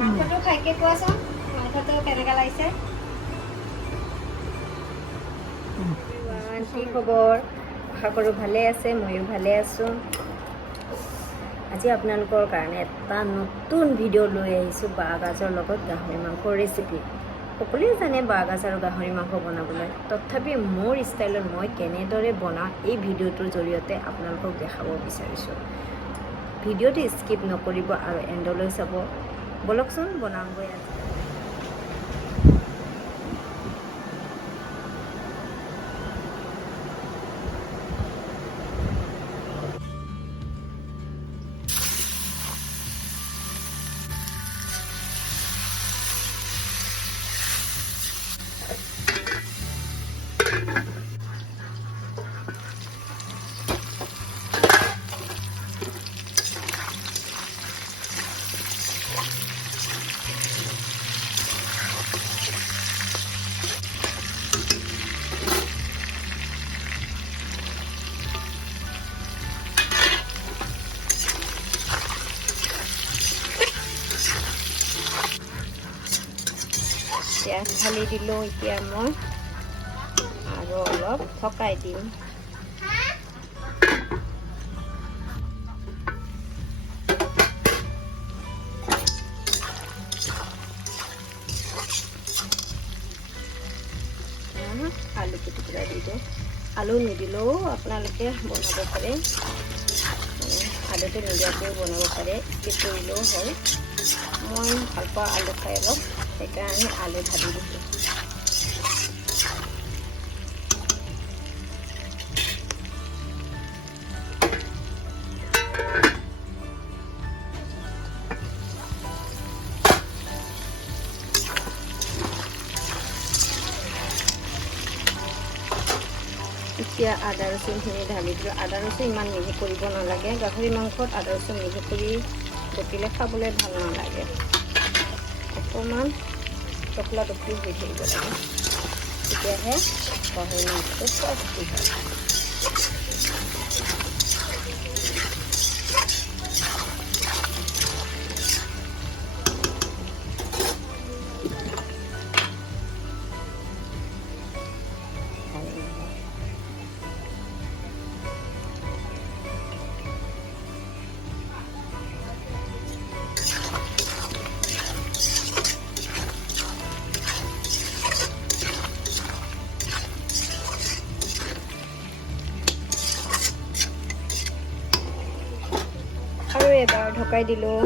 মাংসটো খাইকে কোৱাচোন মাংসটো কেনেকুৱা লাগিছে কি খবৰ আশা কৰোঁ ভালে আছে ময়ো ভালে আছোঁ আজি আপোনালোকৰ কাৰণে এটা নতুন ভিডিঅ' লৈ আহিছোঁ বাঁহ গাজৰ লগত গাহৰি মাংসৰ ৰেচিপি সকলোৱে জানে বাঁহ গাজ আৰু গাহৰি মাংস বনাবলৈ তথাপি মোৰ ষ্টাইলত মই কেনেদৰে বনাওঁ এই ভিডিঅ'টোৰ জৰিয়তে আপোনালোকক দেখাব বিচাৰিছোঁ ভিডিঅ'টো স্কিপ নকৰিব আৰু এণ্ডলৈ চাব বলকচোন বনাওঁগৈ আজি পিঁয়াজ ঢালি দিলোঁ এতিয়া মই আৰু অলপ থকাই দিম আলু টুকুৰা দি দিওঁ আলু নিদিলেও আপোনালোকে বনাব পাৰে আলুটো নিদিয়াকৈও বনাব পাৰে স্কিপ কৰিলেও হয় মই ভাল পাওঁ আলু খাই অলপ সেইকাৰণে আলু ঢালি দিছোঁ এতিয়া আদা ৰচুনখিনি ঢালি দিলোঁ আদা ৰচুন ইমান মিহি কৰিব নালাগে গাহৰি মাংসত আদা ৰচুন মিহি কৰি বটিলে খাবলৈ ভাল নালাগে অকণমান টকলা টকলি হৈ থাকিব লাগে তেতিয়াহে গাহৰি মাংসটো টেষ্টি হয় আৰু এবাৰ ঢকাই দিলোঁ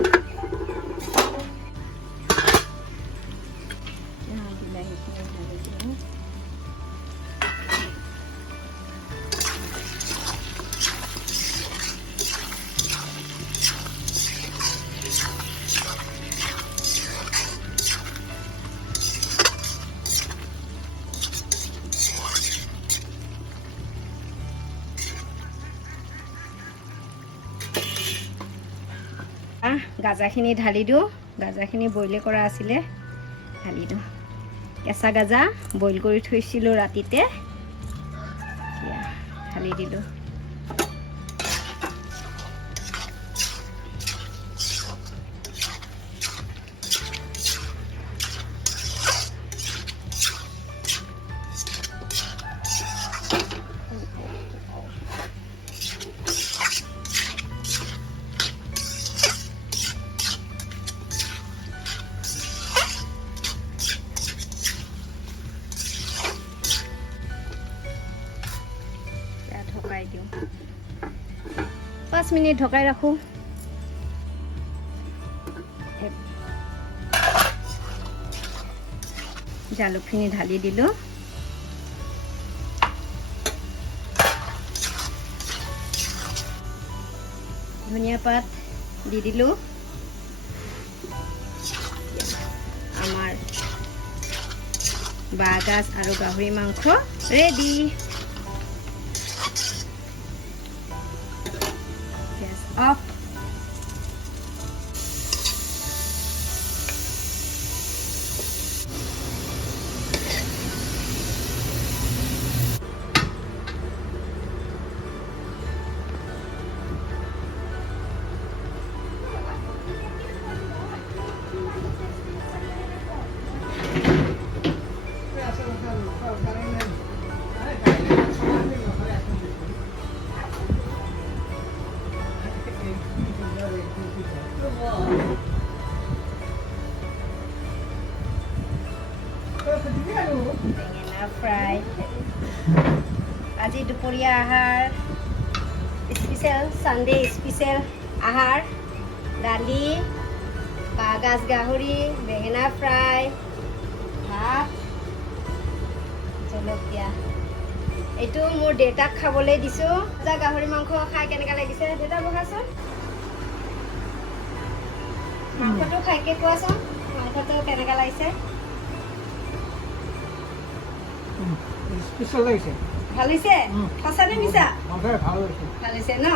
গাজাখিনি ঢালি দিওঁ গাজাখিনি বইল কৰা আছিলে ঢালি দিওঁ কেঁচা গাজা বইল কৰি থৈছিলোঁ ৰাতিতে ঢালি দিলোঁ ঢকাই দিওঁ 5 মিনিট ঢকাই ৰাখোঁ জালুকখিনি ঢালি দিলোঁ ধনিয়া পাত দি দিলোঁ আমাৰ বাঁহ গাজ আৰু গাহৰি মাংস ৰেডি off ফ্ৰাই আজি দুপৰীয়া আহাৰ স্পেচিয়েল ছানডে স্পেচিয়েল আহাৰ দালি বাঁহগাজ গাহৰি বেঙেনা ফ্ৰাই ভাত জলকীয়া এইটো মোৰ দেউতাক খাবলৈ দিছোঁ গাহৰি মাংস খাই কেনেকুৱা লাগিছে দেউতা বহাচোন মাংসটো খাইকে কোৱাচোন মাংসটো কেনেকুৱা লাগিছে স্পেচিয়েল লাগিছে ভাল হৈছে সঁচানে মিছা ভাল হৈছে ভাল হৈছে ন